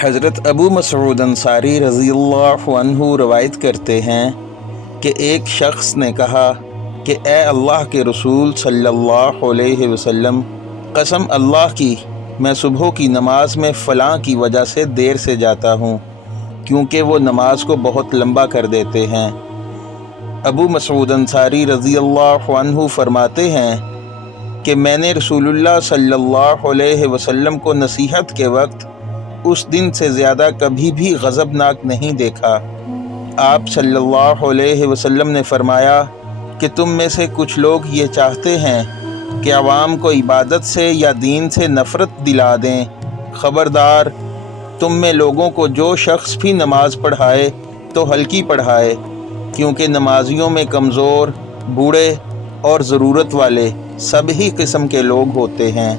حضرت ابو مسعود انصاری رضی اللہ عنہ روایت کرتے ہیں کہ ایک شخص نے کہا کہ اے اللہ کے رسول صلی اللہ علیہ وسلم، قسم اللہ کی میں صبح کی نماز میں فلاں کی وجہ سے دیر سے جاتا ہوں کیونکہ وہ نماز کو بہت لمبا کر دیتے ہیں۔ ابو مسعود انصاری رضی اللہ عنہ فرماتے ہیں کہ میں نے رسول اللہ صلی اللہ علیہ وسلم کو نصیحت کے وقت اس دن سے زیادہ کبھی بھی غضبناک نہیں دیکھا۔ آپ صلی اللہ علیہ وسلم نے فرمایا کہ تم میں سے کچھ لوگ یہ چاہتے ہیں کہ عوام کو عبادت سے یا دین سے نفرت دلا دیں۔ خبردار، تم میں لوگوں کو جو شخص بھی نماز پڑھائے تو ہلکی پڑھائے، کیونکہ نمازیوں میں کمزور، بوڑھے اور ضرورت والے سب ہی قسم کے لوگ ہوتے ہیں۔